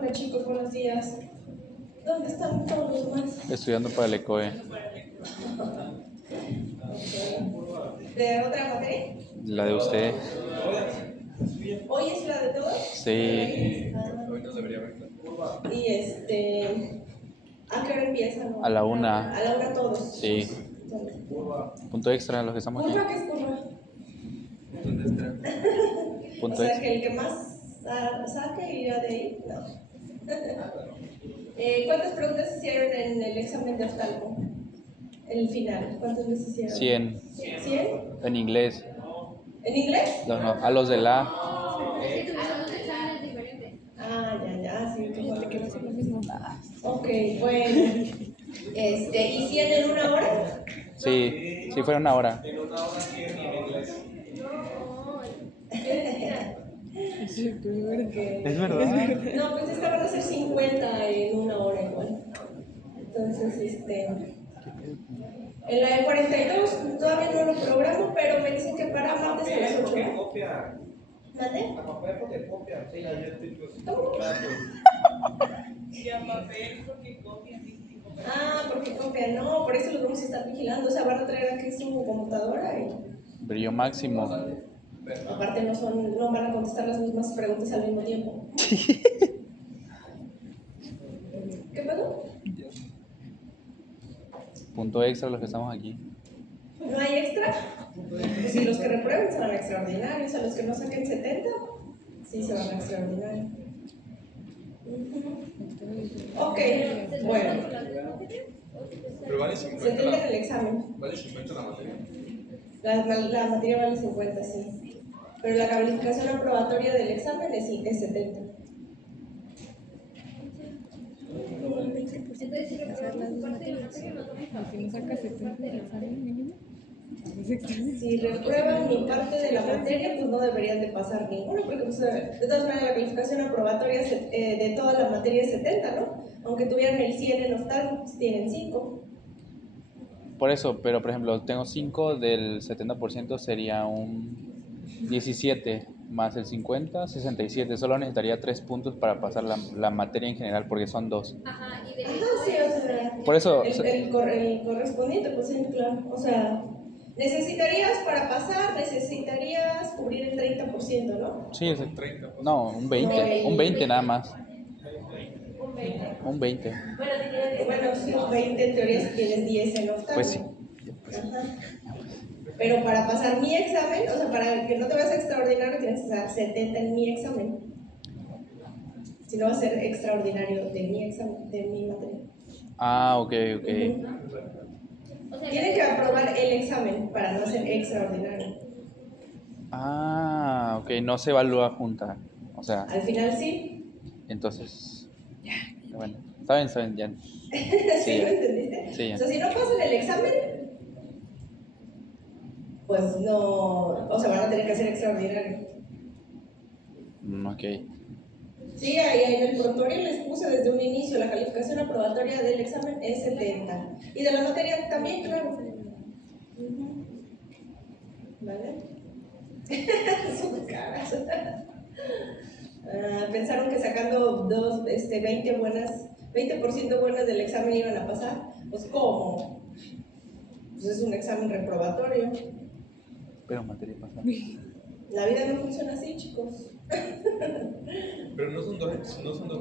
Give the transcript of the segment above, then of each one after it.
Hola chicos, buenos días. ¿Dónde están todos los demás? Estudiando para el ECOE. ¿De otra materia? La de usted. ¿Hoy es la de todos? Sí. Y ¿a qué hora empiezan? A la 1. A la 1 todos. Sí. Punto extra, los que estamos aquí. ¿Curva qué es curva? Punto O sea, extra. que el que más saque irá de ahí. No. ¿Cuántas preguntas hicieron en el examen de oftalmo? El final, ¿cuántas veces hicieron? 100. ¿100? En inglés. ¿En inglés? No, no. A los de la. Ya, sí, que va a ser lo mismo. Ok, bueno. ¿Y 100 en una hora? Sí, si fuera una hora. Es verdad. No, pues esta van a ser 50 en una hora igual. Entonces, en la de 42 todavía no lo programo, pero me dicen que para martes a las 8. ¿Mande? ¿Cómo? Porque copian. No, por eso los vamos a estar vigilando. O sea, van a traer aquí su computadora y... Brillo máximo. Aparte no van a contestar las mismas preguntas al mismo tiempo. ¿Qué pasó? Punto extra, los que estamos aquí. ¿No hay extra? Pues si los que reprueben se van a extraordinarios, a los que no saquen 70, sí se van a extraordinarios. Ok, bueno. Pero vale 50. 70 en el examen. Vale 50 la materia. La materia vale 50, sí. Pero la calificación aprobatoria del examen es 70. Entonces, si repruebas las dos materias, si no sacas 70 del examen mínimo, si reprueban mi parte de la materia, pues no deberían de pasar ninguna, porque pues, de todas maneras la calificación aprobatoria de toda la materia es 70, ¿no? Aunque tuvieran el 100 en oftalmo, pues tienen 5. Por eso, pero por ejemplo, tengo 5 del 70% sería un 17 más el 50, 67. Solo necesitaría 3 puntos para pasar la materia en general, porque son 2. Ajá, sí, o sea, Por eso, el correspondiente, pues sí, claro. O sea, necesitarías para pasar, necesitarías cubrir el 30%, ¿no? sí, es el 30. No, un 20. Un 20 nada más. Un 20. Un 20. Bueno, sí, un 20 en teoría si tienes 10 en oftalmo. Pues sí. Ajá. Pero para pasar mi examen, o sea, para que no te vayas extraordinario, tienes que sacar 70 en mi examen. Si no va a ser extraordinario de mi examen, de mi materia. Ah, ok. Tienen que aprobar el examen para no ser extraordinario. Ah, ok, no se evalúa junta. O sea, Al final sí. entonces. Bueno, saben, ya. ¿Sí lo entendiste? Sí, ya. O sea, si no pasan el examen, pues no, o sea, van a tener que ser extraordinario. Ok. Sí, ahí en el prontuario les puse desde un inicio, la calificación aprobatoria del examen es 70. Y de la materia también, claro. ¿Vale? Sus caras. Pensaron que sacando 20% buenas del examen iban a pasar. Pues ¿cómo? Pues es un examen reprobatorio. Pero materia pasada. La vida no funciona así, chicos. Pero no son dos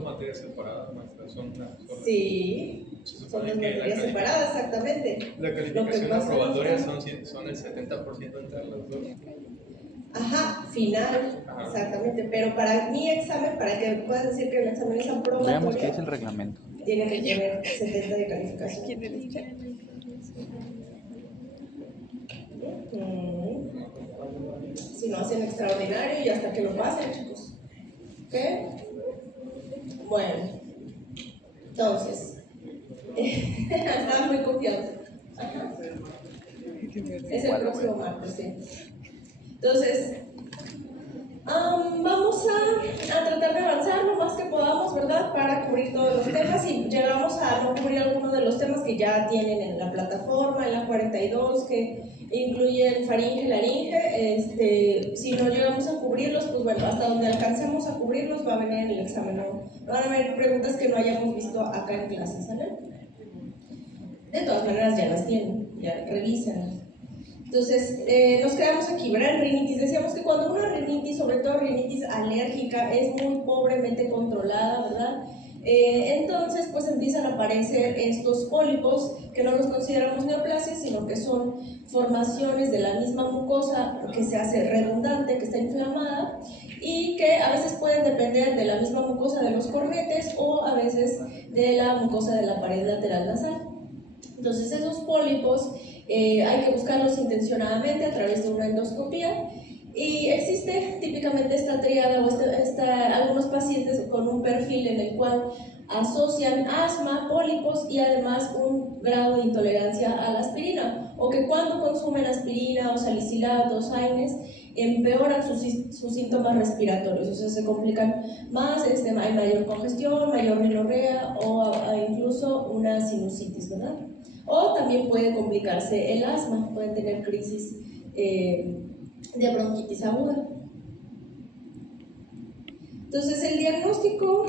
materias separadas, maestra, son una sola. Sí, son dos materias separadas, exactamente. La calificación aprobatoria son el 70% entre las dos. Ajá, final, exactamente. Pero para mi examen, para que puedas decir que el examen es aprobatorio, Veamos qué es el reglamento. Tiene que tener 70 de calificación. Si no hacen extraordinario y hasta que lo pasen, chicos. ¿Ok? Bueno, entonces, estaban muy confiados. Ajá. Es el próximo martes, sí. Entonces, vamos a tratar de avanzar lo más que podamos, ¿verdad? Para cubrir todos los temas y llegamos a no cubrir algunos de los temas que ya tienen en la plataforma, en la 42, que incluyen faringe, laringe. Si no llegamos a cubrirlos, pues bueno, hasta donde alcancemos a cubrirlos va a venir en el examen, no van a haber preguntas que no hayamos visto acá en clase, ¿sale? De todas maneras ya las tienen, ya revisan. Entonces, nos quedamos aquí, ¿verdad? En rinitis. Decíamos que cuando una rinitis, sobre todo rinitis alérgica, es muy pobremente controlada, ¿verdad? Entonces, pues empiezan a aparecer estos pólipos que no los consideramos neoplasias, sino que son formaciones de la misma mucosa que se hace redundante, que está inflamada y que a veces pueden depender de la misma mucosa de los cornetes o a veces de la mucosa de la pared lateral nasal. Entonces, esos pólipos hay que buscarlos intencionadamente a través de una endoscopía. Y existe típicamente esta tríada o algunos pacientes con un perfil en el cual asocian asma, pólipos y además un grado de intolerancia a la aspirina, o que cuando consumen aspirina o salicilato o Zaines empeoran sus síntomas respiratorios, o sea, se complican más, hay mayor congestión, mayor rinorrea o incluso una sinusitis, ¿verdad? O también puede complicarse el asma, pueden tener crisis de bronquitis aguda. Entonces el diagnóstico,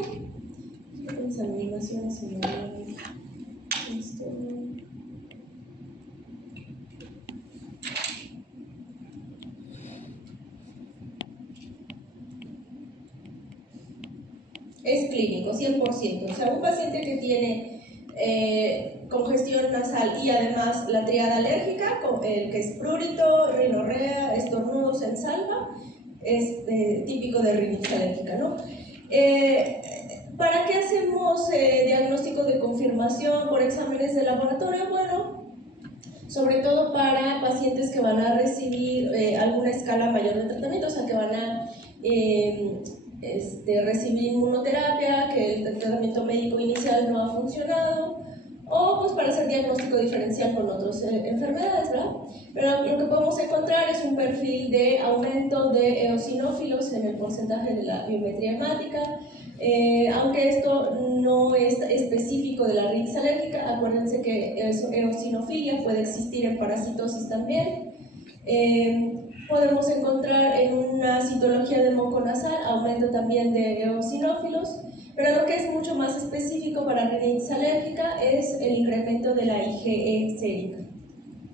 las animaciones es clínico, 100%. O sea, un paciente que tiene congestión nasal y además la tríada alérgica, el que es prurito, rinorrea, estornudos en salva, es típico de rinitis alérgica, ¿no? ¿Para qué hacemos diagnóstico de confirmación por exámenes de laboratorio? Bueno, sobre todo para pacientes que van a recibir alguna escala mayor de tratamiento, o sea, que van a recibir inmunoterapia, que el tratamiento médico inicial no ha funcionado, o pues para hacer diagnóstico diferencial con otras enfermedades, ¿verdad? Pero lo que podemos encontrar es un perfil de aumento de eosinófilos en el porcentaje de la biometría hemática, aunque esto no es específico de la rinitis alérgica. Acuérdense que eosinofilia puede existir en parasitosis también. Podemos encontrar en una citología de moco nasal aumento también de eosinófilos, pero lo que es mucho más específico para rinitis alérgica es el incremento de la IgE sérica,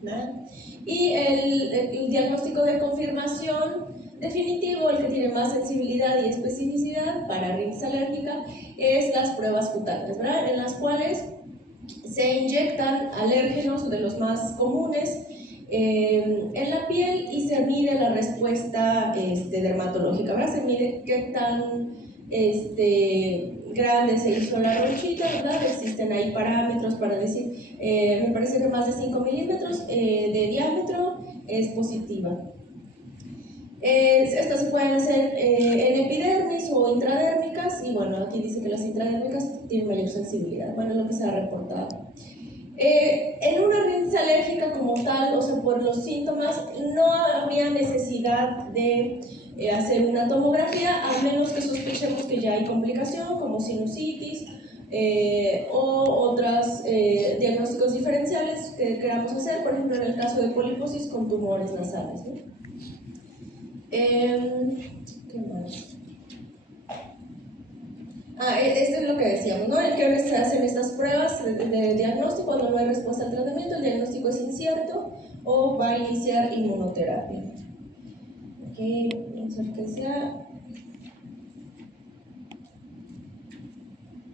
¿no? Y el diagnóstico de confirmación definitivo, el que tiene más sensibilidad y especificidad para rinitis alérgica, es las pruebas cutáneas, ¿verdad? En las cuales se inyectan alérgenos de los más comunes en la piel y se mide la respuesta dermatológica, ¿verdad? Se mide qué tan grande se hizo la ronchita, ¿verdad? Existen ahí parámetros para decir, me parece que más de 5 milímetros de diámetro es positiva. Estas se pueden hacer en epidermis o intradérmicas, y bueno, aquí dice que las intradérmicas tienen mayor sensibilidad, bueno, es lo que se ha reportado. En una rinitis alérgica como tal, o sea, por los síntomas, no habría necesidad de hacer una tomografía, a menos que sospechemos que ya hay complicación, como sinusitis o otros diagnósticos diferenciales que queramos hacer, por ejemplo, en el caso de poliposis con tumores nasales, ¿no? ¿Qué más? Esto es lo que decíamos, ¿no? El que se hacen estas pruebas de diagnóstico cuando no hay respuesta al tratamiento, el diagnóstico es incierto o va a iniciar inmunoterapia. Aquí, vamos a ver que sea.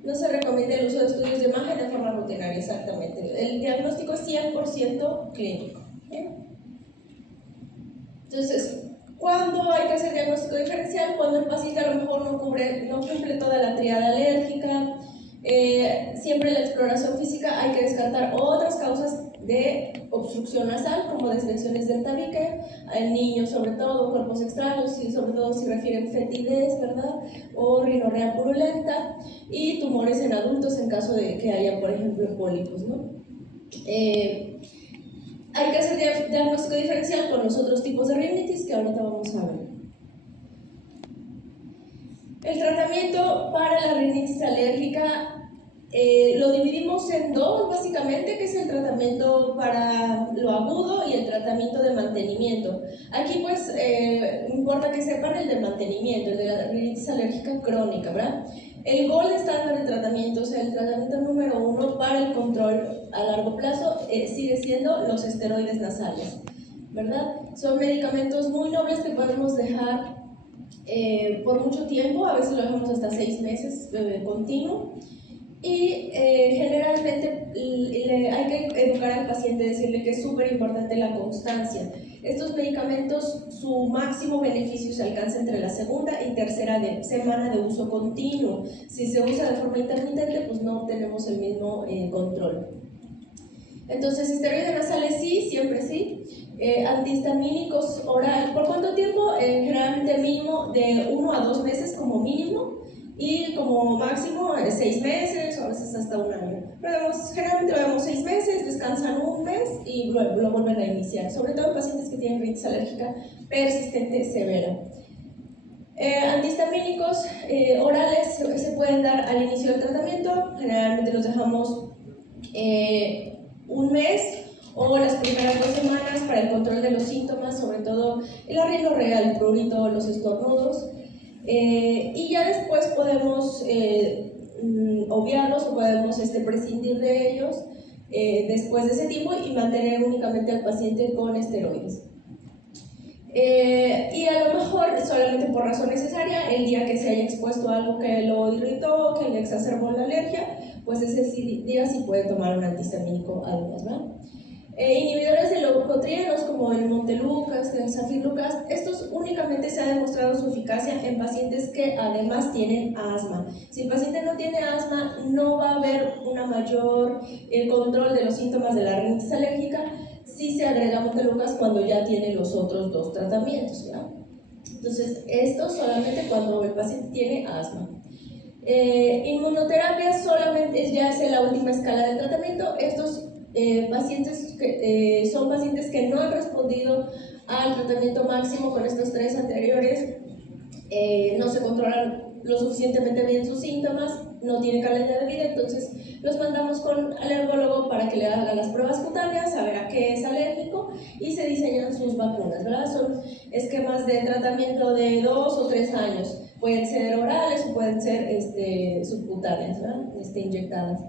No se recomienda el uso de estudios de imagen de forma rutinaria, exactamente. El diagnóstico es 100% clínico. Entonces, ¿cuándo hay que hacer diagnóstico diferencial? Cuando el paciente a lo mejor no cumple toda la tríada alérgica. Siempre en la exploración física hay que descartar otras causas de obstrucción nasal, como desviaciones del tabique, en niños sobre todo, cuerpos extraños, y sobre todo si refieren fetidez, ¿verdad? O rinorrea purulenta, y tumores en adultos en caso de que haya, por ejemplo, pólipos, ¿no? Hay que hacer diagnóstico diferencial con los otros tipos de rinitis que ahorita vamos a ver. El tratamiento para la rinitis alérgica lo dividimos en dos, básicamente, que es el tratamiento para lo agudo y el tratamiento de mantenimiento. Aquí pues importa que sepan el de mantenimiento, el de la rinitis alérgica crónica, ¿verdad? El gold estándar de tratamiento, o sea, el tratamiento número 1 para el control a largo plazo sigue siendo los esteroides nasales, ¿verdad? Son medicamentos muy nobles que podemos dejar por mucho tiempo, a veces lo dejamos hasta 6 meses continuo. Y generalmente hay que educar al paciente, decirle que es súper importante la constancia. Estos medicamentos, su máximo beneficio se alcanza entre la segunda y tercera semana de uso continuo. Si se usa de forma intermitente, pues no tenemos el mismo control. Entonces, esteroides nasales sí, siempre sí. Antihistamínicos oral, ¿por cuánto tiempo? Generalmente mínimo de 1 a 2 meses como mínimo. Y como máximo 6 meses o a veces hasta 1 año. Pero generalmente lo damos 6 meses, descansan 1 mes y lo vuelven a iniciar, sobre todo en pacientes que tienen rinitis alérgica persistente severa. Antihistamínicos orales se pueden dar al inicio del tratamiento, generalmente los dejamos 1 mes o las primeras 2 semanas para el control de los síntomas, sobre todo el rinorrea, el prurito, los estornudos. Y ya después podemos obviarlos o podemos prescindir de ellos después de ese tiempo y mantener únicamente al paciente con esteroides. Y a lo mejor solamente por razón necesaria, el día que se haya expuesto a algo que lo irritó, que le exacerbó la alergia, pues ese día sí puede tomar un antihistamínico además, ¿verdad? Inhibidores de leucotrienos como el Montelukast, el Safirlukast, estos únicamente se ha demostrado su eficacia en pacientes que además tienen asma. Si el paciente no tiene asma, no va a haber una mayor control de los síntomas de la rinitis alérgica si se agrega Montelukast cuando ya tiene los otros 2 tratamientos, ¿verdad? Entonces, esto solamente cuando el paciente tiene asma. Inmunoterapia solamente ya es en la última escala de tratamiento. Estos pacientes que son pacientes que no han respondido al tratamiento máximo con estos 3 anteriores, no se controlan lo suficientemente bien sus síntomas, no tienen calidad de vida, entonces los mandamos con alergólogo para que le haga las pruebas cutáneas, a ver a qué es alérgico y se diseñan sus vacunas, ¿verdad? Son esquemas de tratamiento de 2 o 3 años, pueden ser orales o pueden ser subcutáneas, ¿verdad? Inyectadas.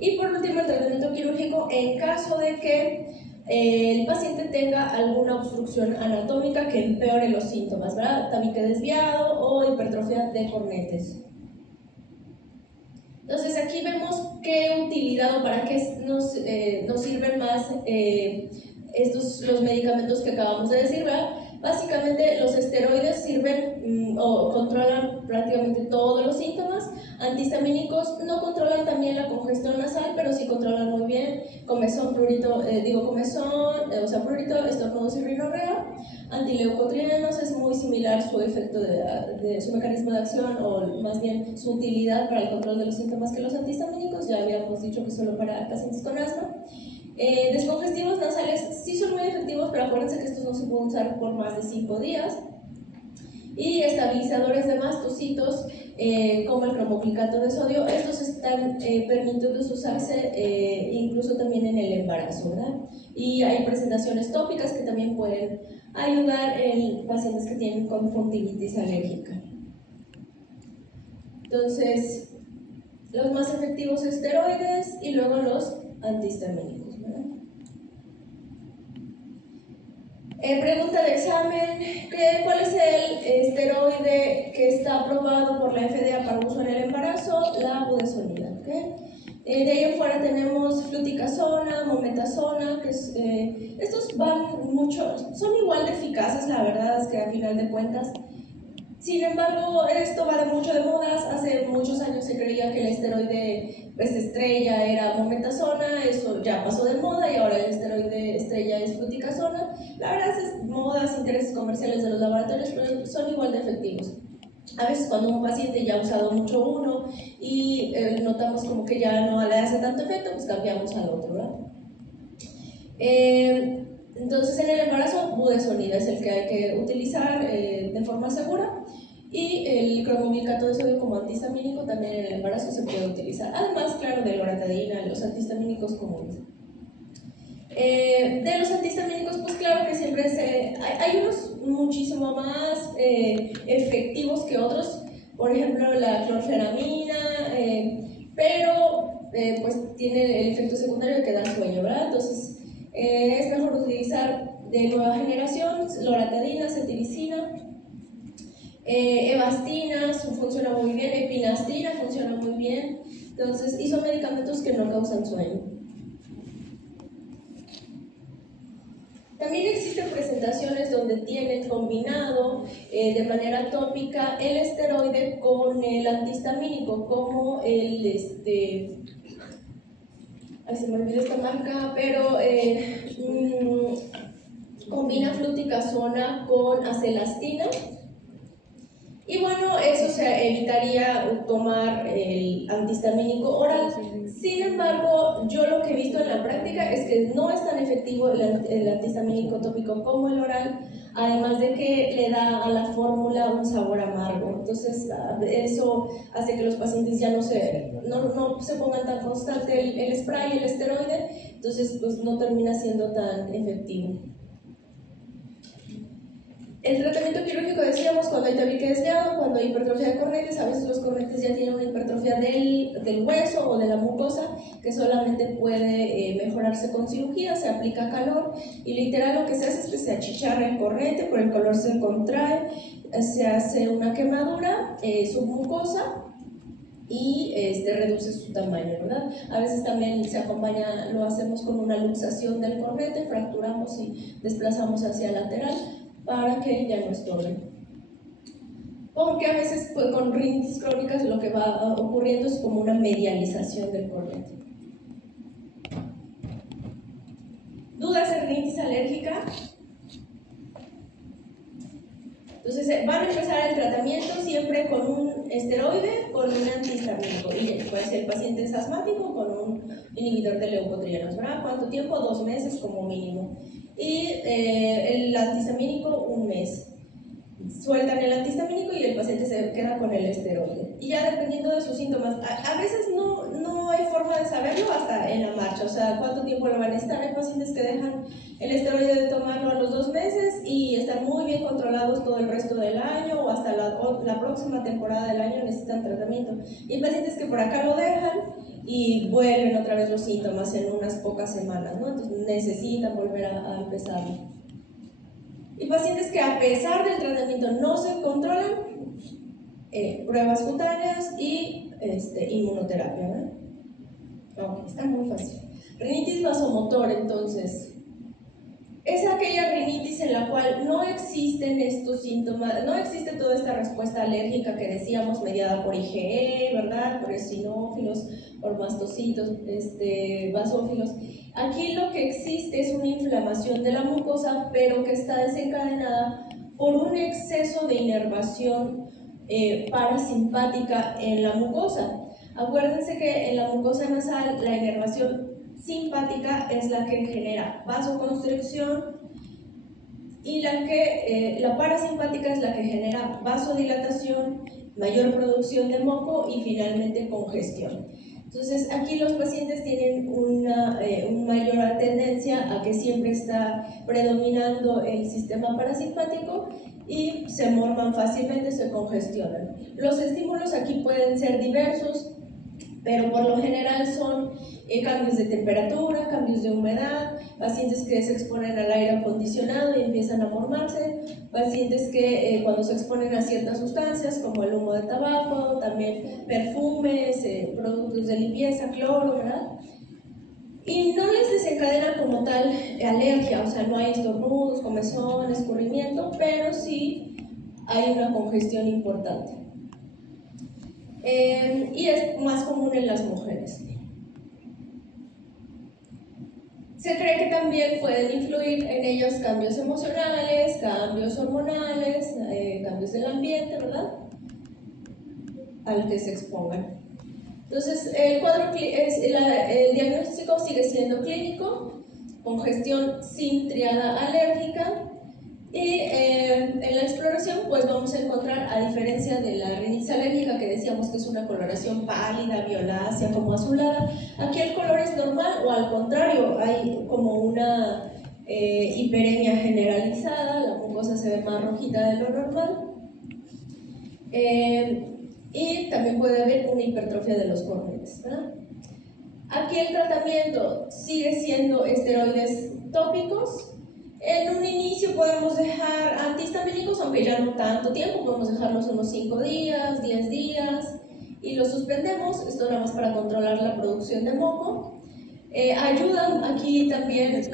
Y por último, el tratamiento quirúrgico en caso de que el paciente tenga alguna obstrucción anatómica que empeore los síntomas, ¿verdad? Tabique desviado o hipertrofia de cornetes. Entonces aquí vemos qué utilidad o para qué nos sirven más los medicamentos que acabamos de decir, ¿verdad? Básicamente los esteroides sirven o controlan prácticamente todos los síntomas. Antihistamínicos no controlan también la congestión nasal, pero sí controlan muy bien comezón, prurito, prurito, estornudos y rinorrea. Antileucotrienos es muy similar su efecto de su mecanismo de acción o más bien su utilidad para el control de los síntomas que los antihistamínicos, ya habíamos dicho que solo para pacientes con asma. Descongestivos nasales sí son muy efectivos, pero acuérdense que estos no se pueden usar por más de 5 días. Y estabilizadores de mastocitos, como el cromoglicato de sodio, estos están permitidos usarse incluso también en el embarazo, ¿verdad? Y hay presentaciones tópicas que también pueden ayudar en pacientes que tienen conjuntivitis alérgica. Entonces, los más efectivos esteroides y luego los antihistamínicos, ¿verdad? Pregunta de examen, ¿cuál es el esteroide que está aprobado por la FDA para uso en el embarazo? La budesonida, ¿okay? De ahí en fuera tenemos fluticasona, mometasona, que estos van mucho, son igual de eficaces, la verdad es que a final de cuentas. Sin embargo, esto va mucho de modas. Hace muchos años se creía que el esteroide estrella era mometasona, eso ya pasó de moda y ahora el esteroide estrella es fluticasona. La verdad es modas, intereses comerciales de los laboratorios, pero son igual de efectivos. A veces cuando un paciente ya ha usado mucho uno y notamos como que ya no le hace tanto efecto, pues cambiamos al otro, ¿verdad? Entonces en el embarazo budesonida es el que hay que utilizar de forma segura y el cromoglicato de sodio como antihistamínico también en el embarazo se puede utilizar, además claro de loratadina, los antihistamínicos comunes. De los antihistamínicos, pues claro que siempre hay unos muchísimo más efectivos que otros, por ejemplo la clorfenamina, pero pues tiene el efecto secundario que da sueño, ¿verdad? Entonces es mejor utilizar de nueva generación loratadina, cetiricina, evastina funciona muy bien, epinastina funciona muy bien, entonces, y son medicamentos que no causan sueño. También existen presentaciones donde tienen combinado de manera tópica el esteroide con el antihistamínico, como el, ay, se me olvidó esta marca, pero combina fluticasona con acelastina. Y bueno, eso se evitaría tomar el antihistamínico oral. Sin embargo, yo lo que he visto en la práctica es que no es tan efectivo el antihistamínico tópico como el oral, además de que le da a la fórmula un sabor amargo. Entonces, eso hace que los pacientes ya no se pongan tan constante el spray, el esteroide, entonces pues no termina siendo tan efectivo. El tratamiento quirúrgico, decíamos, cuando hay tabique desviado, cuando hay hipertrofia de cornetes, a veces los cornetes ya tienen una hipertrofia del hueso o de la mucosa que solamente puede mejorarse con cirugía, se aplica calor y literal lo que se hace es que se achicharra el cornete, por el color se contrae, se hace una quemadura submucosa y reduce su tamaño, ¿verdad? A veces también se acompaña, lo hacemos con una luxación del cornete, fracturamos y desplazamos hacia lateral para que ya no estorbe. Porque a veces pues, con rinitis crónicas lo que va ocurriendo es como una medialización del cornete. ¿Dudas de rinitis alérgica? Entonces van a empezar el tratamiento siempre con un esteroide, con un antihistamínico. Y pues, si el paciente es asmático, con un inhibidor de leucotrienos, ¿verdad? ¿Cuánto tiempo? 2 meses como mínimo. Y el antihistamínico, 1 mes. Sueltan el antihistamínico y el paciente se queda con el esteroide. Y ya dependiendo de sus síntomas, a veces no hay forma de saberlo hasta en la marcha, o sea, cuánto tiempo lo van a estar. Hay pacientes que dejan el esteroide de tomarlo a los 2 meses y están muy bien controlados todo el resto del año o hasta la próxima temporada del año necesitan tratamiento. Y hay pacientes que por acá lo dejan y vuelven otra vez los síntomas en unas pocas semanas, ¿no? Entonces necesitan volver a empezarlo. Y pacientes que a pesar del tratamiento no se controlan, pruebas cutáneas y inmunoterapia, ¿verdad? Ok, está muy fácil. Rinitis vasomotor, entonces, es aquella rinitis en la cual no existen estos síntomas, no existe toda esta respuesta alérgica que decíamos mediada por IgE, ¿verdad? Por eosinófilos, por mastocitos, basófilos. Aquí lo que existe es una inflamación de la mucosa, pero que está desencadenada por un exceso de inervación parasimpática en la mucosa. Acuérdense que en la mucosa nasal la inervación simpática es la que genera vasoconstricción y la parasimpática es la que genera vasodilatación, mayor producción de moco y finalmente congestión. Entonces aquí los pacientes tienen una mayor tendencia a que siempre está predominando el sistema parasimpático y se morman fácilmente, se congestionan. Los estímulos aquí pueden ser diversos, pero por lo general son cambios de temperatura, cambios de humedad, pacientes que se exponen al aire acondicionado y empiezan a mormarse, pacientes que cuando se exponen a ciertas sustancias como el humo de tabaco, también perfumes, productos de limpieza, cloro, ¿verdad? Y no les desencadena como tal alergia, o sea, no hay estornudos, comezón, escurrimiento, pero sí hay una congestión importante. Y es más común en las mujeres. Se cree que también pueden influir en ellos cambios emocionales, cambios hormonales, cambios del ambiente, ¿verdad? Al que se expongan. Entonces, el diagnóstico sigue siendo clínico, congestión sin triada alérgica Y en la exploración pues vamos a encontrar, a diferencia de la rinitis alérgica que decíamos que es una coloración pálida, violácea, como azulada, aquí el color es normal o al contrario, hay como una hiperemia generalizada, la mucosa se ve más rojita de lo normal. Y también puede haber una hipertrofia de los cornetes, ¿verdad? Aquí el tratamiento sigue siendo esteroides tópicos. En un inicio podemos dejar antihistamínicos, aunque ya no tanto tiempo, podemos dejarlos unos 5 días, 10 días y los suspendemos. Esto nada más para controlar la producción de moco. Ayudan aquí también los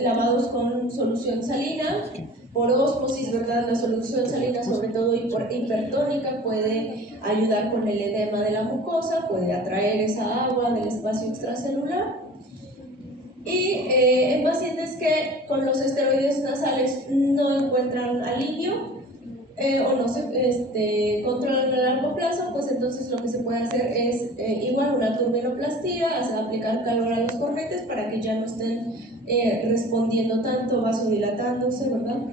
lavados con solución salina por ósmosis, ¿verdad? La solución salina, sobre todo hipertónica, puede ayudar con el edema de la mucosa, puede atraer esa agua del espacio extracelular. Y en pacientes que con los esteroides nasales no encuentran alivio o no se controlan a largo plazo, pues entonces lo que se puede hacer es igual una turbinoplastía, aplicar calor a los cornetes para que ya no estén respondiendo tanto, vasodilatándose, ¿verdad?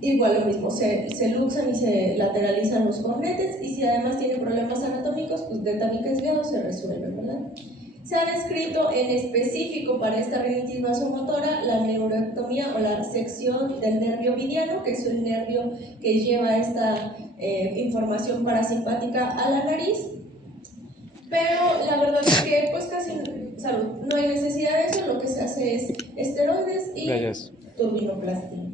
Igual lo mismo, se luxan y se lateralizan los cornetes, y si además tiene problemas anatómicos, pues de tabique desviado se resuelven, ¿verdad? Se ha descrito en específico para esta rinitis vasomotora la neuroectomía o la sección del nervio mediano, que es el nervio que lleva esta información parasimpática a la nariz, pero la verdad es que pues casi no hay necesidad de eso, lo que se hace es esteroides y turbinoplastia.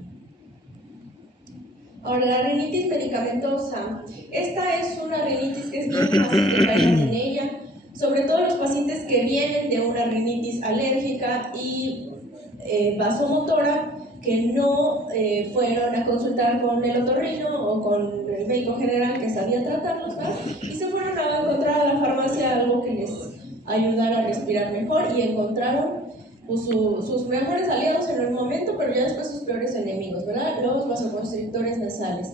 Ahora, la rinitis medicamentosa. Esta es una rinitis que es bien fácil que caigan en ella, sobre todo los pacientes que vienen de una rinitis alérgica y vasomotora, que no fueron a consultar con el otorrino o con el médico general que sabía tratarlos, ¿verdad? Y se fueron a encontrar a la farmacia algo que les ayudara a respirar mejor, y encontraron pues, sus mejores aliados en el momento, pero ya después sus peores enemigos, ¿verdad? Los vasoconstrictores nasales.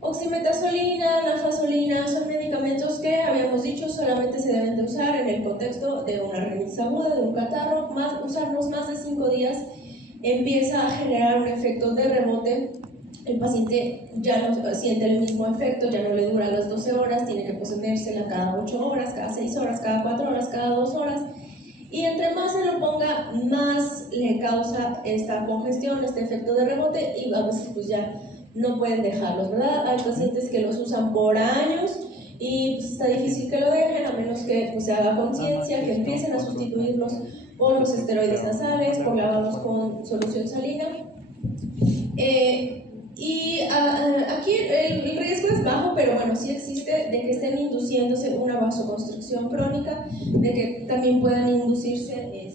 Oximetazolina, nafasolina son medicamentos que habíamos dicho solamente se deben de usar en el contexto de una rinitis aguda, de un catarro. Usarlos más de 5 días empieza a generar un efecto de rebote. El paciente ya no siente el mismo efecto, ya no le dura las 12 horas, tiene que ponérsela cada 8 horas, cada 6 horas, cada 4 horas, cada 2 horas. Y entre más se lo ponga, más le causa esta congestión, este efecto de rebote, y a veces pues ya no pueden dejarlos, ¿verdad? Hay pacientes que los usan por años y pues está difícil que lo dejen, a menos que pues, se haga conciencia, que empiecen a sustituirlos por los esteroides nasales, por lavados con solución salina. Aquí el riesgo es bajo, pero bueno, sí existe de que estén induciéndose una vasoconstricción crónica, de que también puedan inducirse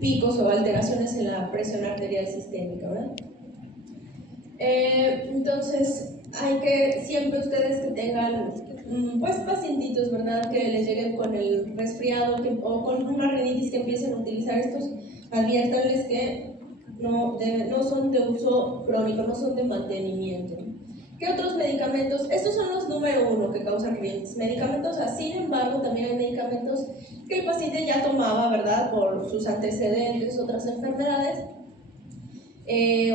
picos o alteraciones en la presión arterial sistémica, ¿verdad? Entonces, hay que siempre ustedes que tengan pues pacientitos, ¿verdad? Que les lleguen con el resfriado o con una rinitis, que empiecen a utilizar estos, adviértanles que no son de uso crónico, no son de mantenimiento. ¿Qué otros medicamentos? Estos son los número 1 que causan rinitis. Medicamentos, sin embargo, también hay medicamentos que el paciente ya tomaba, ¿verdad? Por sus antecedentes, otras enfermedades,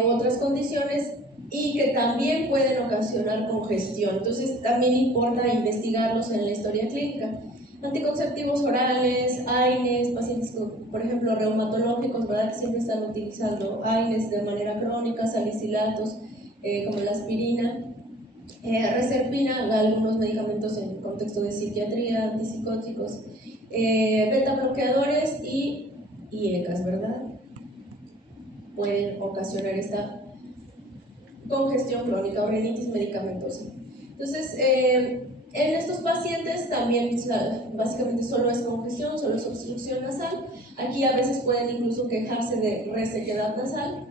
otras condiciones, y que también pueden ocasionar congestión. Entonces, también importa investigarlos en la historia clínica. Anticonceptivos orales, AINES, pacientes con, por ejemplo, reumatológicos, ¿verdad? Que siempre están utilizando AINES de manera crónica, salicilatos, como la aspirina, reserpina, algunos medicamentos en contexto de psiquiatría, antipsicóticos, beta bloqueadores y ECAs, ¿verdad? Pueden ocasionar esta congestión crónica o rinitis medicamentosa. Entonces, en estos pacientes también básicamente solo es congestión, solo es obstrucción nasal. Aquí a veces pueden incluso quejarse de resequedad nasal.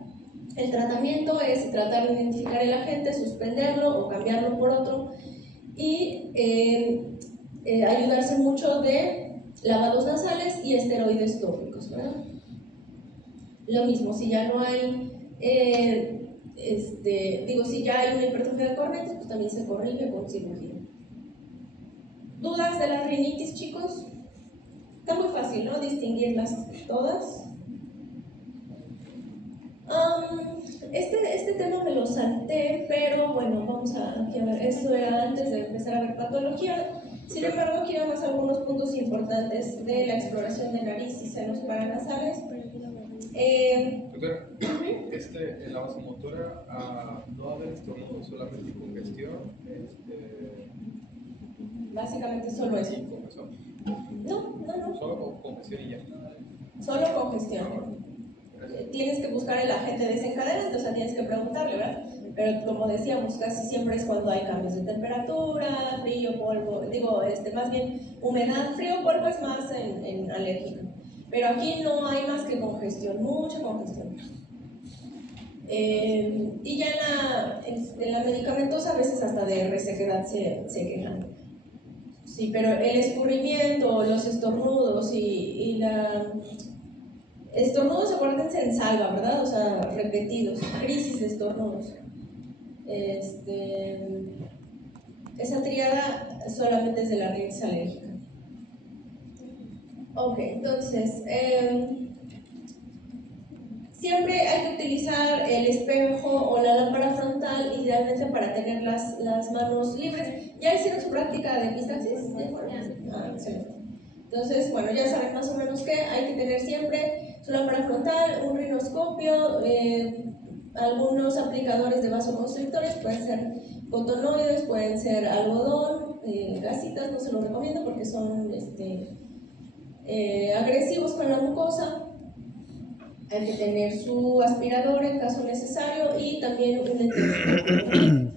El tratamiento es tratar de identificar el agente, suspenderlo o cambiarlo por otro, y ayudarse mucho de lavados nasales y esteroides tópicos, ¿verdad? Lo mismo, si ya no hay si ya hay una hipertrofia de cornetes, pues también se corrige con cirugía. ¿Dudas de la rinitis, chicos? Está muy fácil, ¿no? Distinguirlas todas. Este tema me lo salté, pero bueno, vamos aquí a ver. Esto era antes de empezar a ver patología. Sin embargo, aquí vemos algunos puntos importantes de la exploración de nariz y senos paranasales. Doctora, en la vasomotora no va a haber estornudo, solamente congestión. Básicamente solo eso. Comezón. No. Solo congestión y ya. Solo congestión. Tienes que buscar el agente desencadenante, o sea, tienes que preguntarle, ¿verdad? Pero como decíamos, casi siempre es cuando hay cambios de temperatura, frío, polvo, más bien humedad, frío, polvo es más en alérgico. Pero aquí no hay más que congestión, mucha congestión. Y ya en la medicamentosa a veces hasta de resequedad se quejan. Sí, pero el escurrimiento, los estornudos y la... Estornudos, acuérdense en salva, ¿verdad? O sea, repetidos, crisis de estornudos. Esa tríada solamente es de la rinitis alérgica. Ok, entonces, siempre hay que utilizar el espejo o la lámpara frontal, idealmente para tener las manos libres. ¿Ya hicieron su práctica de epistaxis? Excelente. Entonces, bueno, ya saben más o menos que hay que tener siempre su lámpara frontal, un rinoscopio, algunos aplicadores de vasoconstrictores, pueden ser cotonoides, pueden ser algodón, gasitas, no se los recomiendo porque son agresivos con la mucosa. Hay que tener su aspirador en caso necesario y también un endoscopio.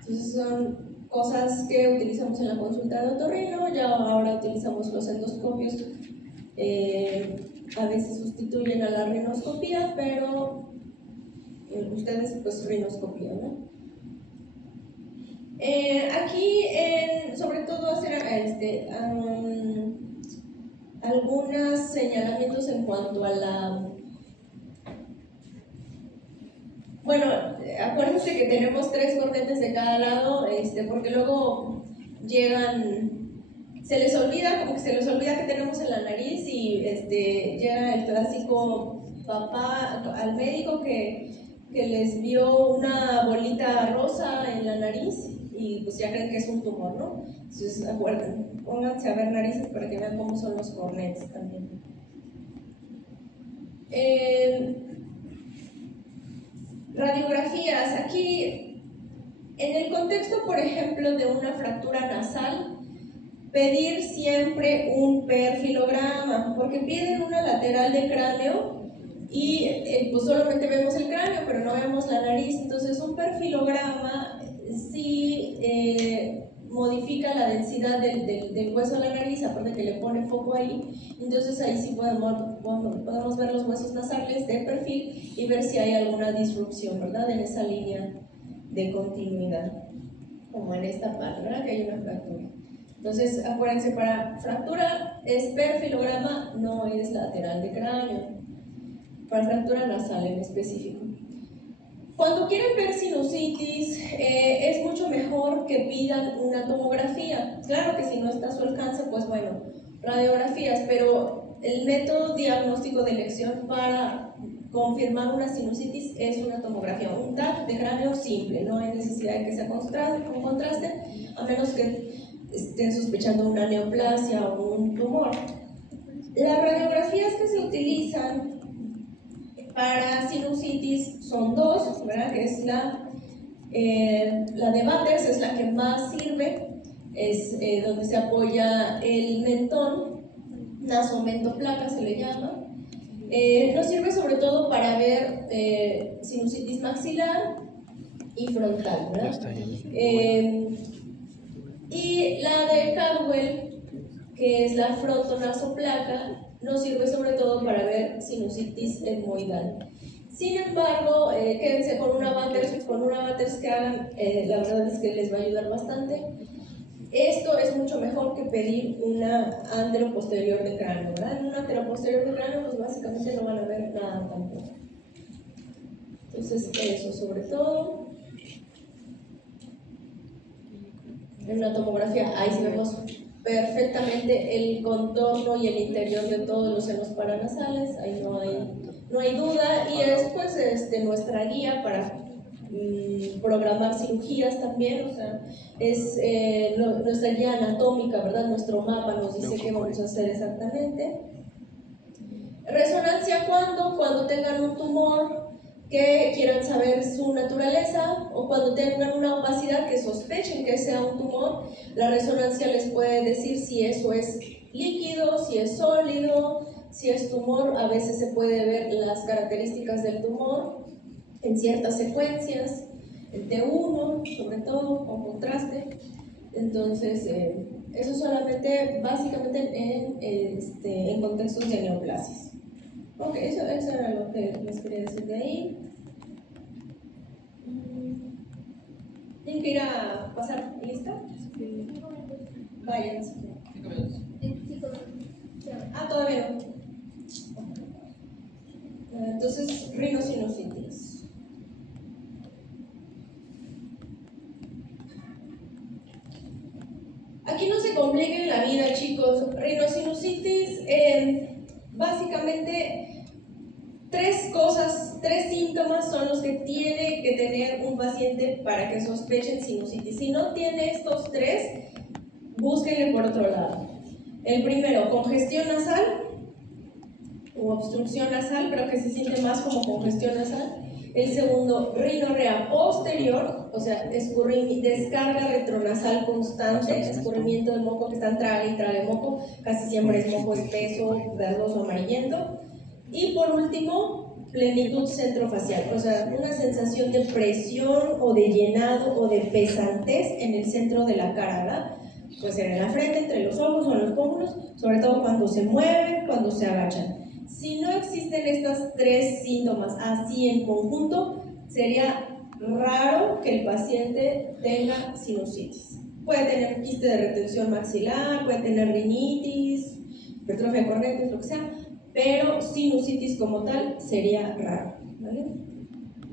Entonces son cosas que utilizamos en la consulta de otorrino, ya ahora utilizamos los endoscopios, a veces sustituyen a la rinoscopía, pero ustedes pues rinoscopía, ¿no? Aquí sobre todo hacer algunos señalamientos en cuanto a la... Bueno, acuérdense que tenemos 3 cornetes de cada lado, porque luego se les olvida, como que se les olvida que tenemos en la nariz y llega el clásico papá al médico que les vio una bolita rosa en la nariz y pues ya creen que es un tumor, ¿no? Entonces, acuérdense, pónganse a ver narices para que vean cómo son los cornetes también. Radiografías, aquí en el contexto, por ejemplo, de una fractura nasal, pedir siempre un perfilograma, porque piden una lateral de cráneo y pues solamente vemos el cráneo, pero no vemos la nariz. Entonces un perfilograma sí modifica la densidad del hueso de la nariz, aparte que le pone foco ahí. Entonces ahí sí podemos ver los huesos nasales de perfil y ver si hay alguna disrupción, ¿verdad? En esa línea de continuidad, como en esta parte, ¿verdad? Que hay una fractura. Entonces, acuérdense, para fractura es perfilograma, no es lateral de cráneo. Para fractura nasal en específico. Cuando quieren ver sinusitis, es mucho mejor que pidan una tomografía. Claro que si no está a su alcance, pues bueno, radiografías, pero el método diagnóstico de elección para confirmar una sinusitis es una tomografía, un TAC de cráneo simple, no hay necesidad de que sea con contraste, a menos que estén sospechando una neoplasia o un tumor. Las radiografías que se utilizan para sinusitis son 2, ¿verdad? Que es la de Batters, es la que más sirve, es donde se apoya el mentón, nasomentoplaca se le llama. Nos sirve sobre todo para ver sinusitis maxilar y frontal, ¿verdad? Y la de Caldwell, que es la frontonasoplaca, nos sirve sobre todo para ver sinusitis etmoidal. Sin embargo, quédense con una Batters que hagan, la verdad es que les va a ayudar bastante. Esto es mucho mejor que pedir una anteroposterior de cráneo, ¿verdad? En una anteroposterior de cráneo, pues básicamente no van a ver nada tampoco. Entonces, eso sobre todo. En una tomografía, ahí sí vemos perfectamente el contorno y el interior de todos los senos paranasales, ahí no hay no hay duda, y es pues nuestra guía para programar cirugías también, o sea, es nuestra guía anatómica, ¿verdad? Nuestro mapa nos dice qué vamos a hacer exactamente. Resonancia, cuando tengan un tumor que quieran saber su naturaleza o cuando tengan una opacidad que sospechen que sea un tumor, la resonancia les puede decir si eso es líquido, si es sólido, si es tumor. A veces se puede ver las características del tumor en ciertas secuencias, el T1 sobre todo, con contraste. Entonces, eso solamente, básicamente en contextos de neoplasias. Ok, eso era lo que les quería decir de ahí. ¿Tienen que ir a pasar lista? Vayan. 5 minutos. Ah, todavía no. Entonces, rinosinusitis. Aquí no se compliquen la vida, chicos. Rinosinusitis, básicamente, tres síntomas son los que tiene que tener un paciente para que sospechen sinusitis. Si no tiene estos tres, búsquenle por otro lado. El primero, congestión nasal o obstrucción nasal, pero que se siente más como congestión nasal. El segundo, rinorrea posterior, o sea, descarga retronasal constante, escurrimiento de moco que están trague y trague moco, casi siempre es moco espeso, verdoso, amarillento. Y por último, plenitud centrofacial, o sea, una sensación de presión o de llenado o de pesantez en el centro de la cara, ¿verdad? Puede ser en la frente, entre los ojos o en los pómulos, sobre todo cuando se mueven, cuando se agachan. Si no existen estos tres síntomas así en conjunto, sería raro que el paciente tenga sinusitis. Puede tener quiste de retención maxilar, puede tener rinitis, hipertrofia de cornetes, lo que sea, pero sinusitis como tal sería raro, ¿vale?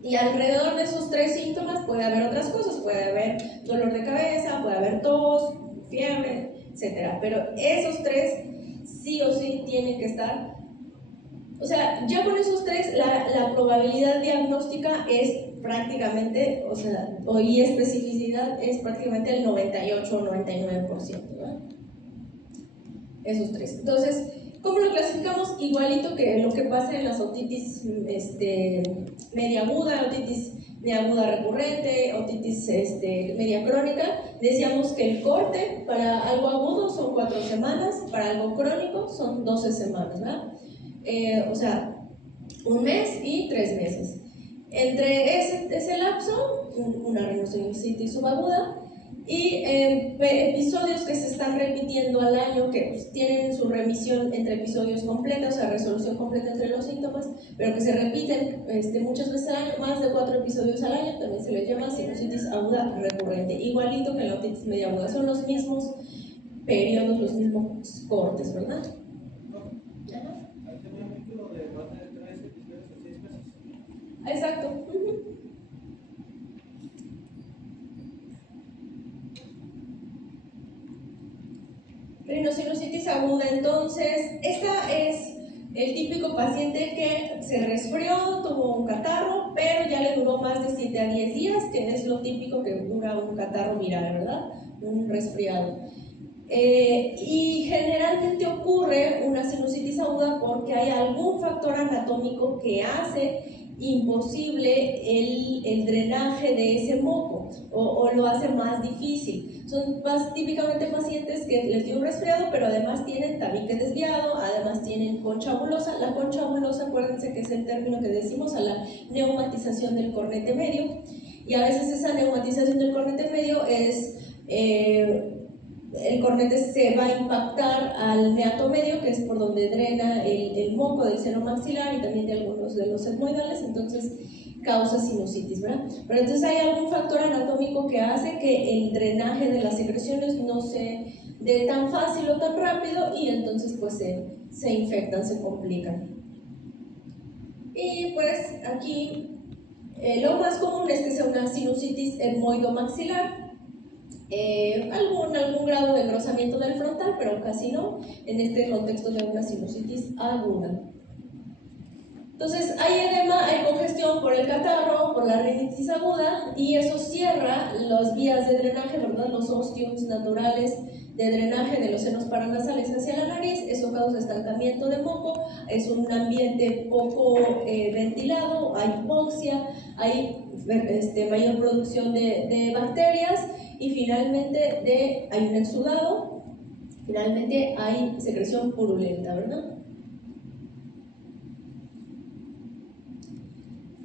Y alrededor de esos tres síntomas puede haber otras cosas, puede haber dolor de cabeza, puede haber tos, fiebre, etc. Pero esos tres sí o sí tienen que estar. O sea, ya con esos tres la probabilidad diagnóstica es prácticamente, o sea, y especificidad es prácticamente el 98 o 99%, ¿verdad? Esos tres. Entonces, ¿cómo lo clasificamos? Igualito que lo que pasa en las otitis media aguda, otitis media aguda recurrente, otitis media crónica. Decíamos que el corte para algo agudo son 4 semanas, para algo crónico son 12 semanas, ¿verdad? O sea, 1 mes y 3 meses. Entre ese lapso, una rinosinusitis subaguda y episodios que se están repitiendo al año, que pues, tienen su remisión entre episodios completos, o sea, resolución completa entre los síntomas, pero que se repiten muchas veces al año, más de 4 episodios al año, también se les llama sinusitis aguda recurrente, igualito que la otitis media aguda, son los mismos periodos, los mismos cortes, ¿verdad? Exacto. Rinosinusitis aguda, entonces, esta es el típico paciente que se resfrió, tuvo un catarro, pero ya le duró más de 7 a 10 días, que es lo típico que dura un catarro viral, ¿verdad? Un resfriado. Y generalmente ocurre una sinusitis aguda porque hay algún factor anatómico que hace imposible el drenaje de ese moco o lo hace más difícil. Son típicamente pacientes que les dio un resfriado, pero además tienen tabique desviado, además tienen concha bulosa. La concha bulosa, acuérdense que es el término que decimos a la neumatización del cornete medio, y a veces esa neumatización del cornete medio es el cornete se va a impactar al meato medio, que es por donde drena el moco del seno maxilar y también de algunos de los etmoidales, entonces causa sinusitis, ¿verdad? Pero entonces hay algún factor anatómico que hace que el drenaje de las secreciones no se dé tan fácil o tan rápido y entonces pues se infectan, se complican. Y pues aquí lo más común es que sea una sinusitis etmoidomaxilar. Algún grado de engrosamiento del frontal, pero casi no, en este contexto de una sinusitis aguda. Entonces hay edema, hay congestión por el catarro, por la rinitis aguda, y eso cierra las vías de drenaje, ¿verdad? Los ostiums naturales de drenaje de los senos paranasales hacia la nariz. Eso causa estancamiento de moco, es un ambiente poco ventilado, hay hipoxia, hay mayor producción de bacterias, y finalmente hay un exudado, finalmente hay secreción purulenta, ¿verdad?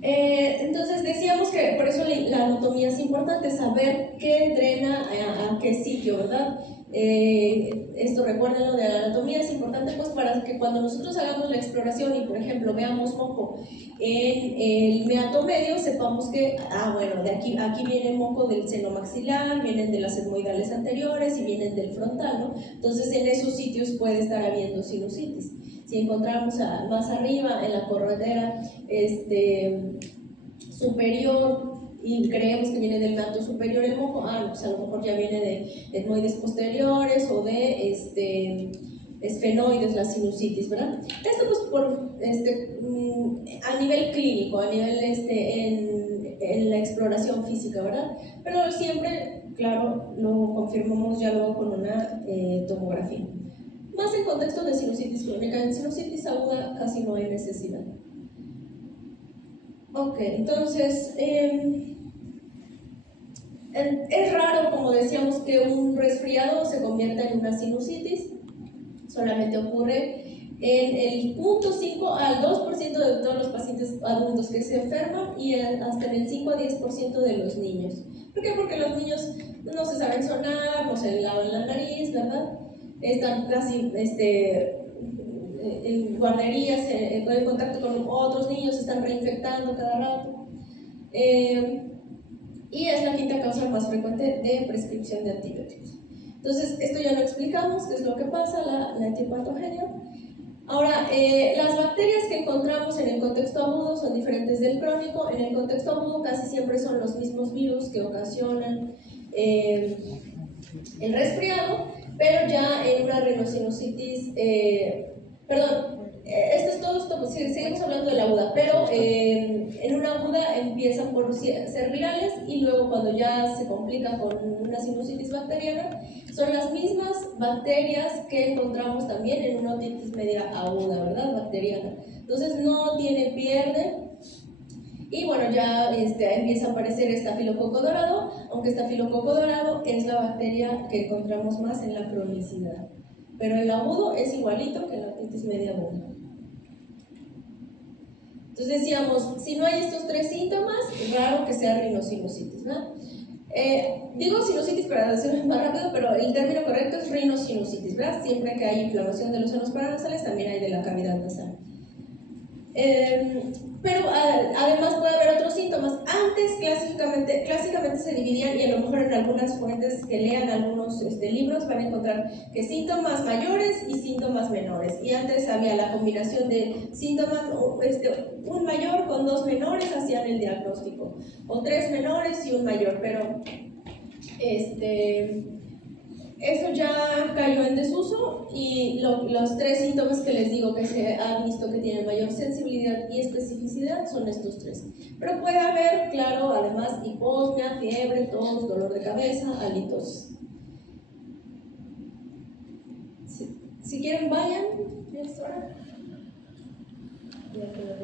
Entonces decíamos que por eso la anatomía es importante, saber qué drena a qué sitio, ¿verdad? Esto recuérdenlo de la anatomía, es importante pues para que cuando nosotros hagamos la exploración y por ejemplo veamos moco en el meato medio, sepamos que, bueno, de aquí viene moco del seno maxilar, vienen de las etmoidales anteriores y vienen del frontal, ¿no? Entonces en esos sitios puede estar habiendo sinusitis. Si encontramos más arriba en la corredera superior y creemos que viene del meato superior el moco, pues a lo mejor ya viene de etmoides posteriores o de esfenoides, la sinusitis, ¿verdad? Esto pues a nivel clínico, a nivel en la exploración física, ¿verdad? Pero siempre, claro, lo confirmamos ya luego con una tomografía. Más en contexto de sinusitis crónica, en sinusitis aguda casi no hay necesidad. Ok, entonces, es raro, como decíamos, que un resfriado se convierta en una sinusitis. Solamente ocurre en el 0.5 al 2% de todos los pacientes adultos que se enferman y hasta en el 5 a 10% de los niños. ¿Por qué? Porque los niños no se saben sonar, no se lavan la nariz, ¿verdad? Están casi en guarderías, con el contacto con otros niños, se están reinfectando cada rato. Y es la quinta causa más frecuente de prescripción de antibióticos. Entonces, esto ya lo explicamos, qué es lo que pasa, la etiopatogenia. Ahora, las bacterias que encontramos en el contexto agudo son diferentes del crónico. En el contexto agudo casi siempre son los mismos virus que ocasionan el resfriado, pero ya en una rinosinusitis, esto es todo, pues, seguimos hablando de la aguda, pero en una aguda empiezan por ser virales y luego cuando ya se complica con una sinusitis bacteriana, son las mismas bacterias que encontramos también en una otitis media aguda, ¿verdad? Bacteriana. Entonces no tiene pierde. Y bueno, ya empieza a aparecer estafilococo dorado, aunque estafilococo dorado es la bacteria que encontramos más en la cronicidad. Pero el agudo es igualito que la otitis media aguda. Entonces decíamos, si no hay estos tres síntomas, es raro que sea rinosinusitis, ¿no? Digo sinusitis para decirlo más rápido, pero el término correcto es rinosinusitis, ¿verdad? Siempre que hay inflamación de los senos paranasales, también hay de la cavidad nasal. Pero además puede haber otros síntomas. Antes clásicamente se dividían, y a lo mejor en algunas fuentes que lean algunos libros van a encontrar que síntomas mayores y síntomas menores. Y antes había la combinación de síntomas, un mayor con dos menores hacían el diagnóstico, o tres menores y un mayor, pero eso ya cayó en desuso y los tres síntomas que les digo que se ha visto que tienen mayor sensibilidad y especificidad son estos tres. Pero puede haber, claro, además hiposmia, fiebre, tos, dolor de cabeza, halitosis. Si quieren vayan, ¿es hora? Ya quedó.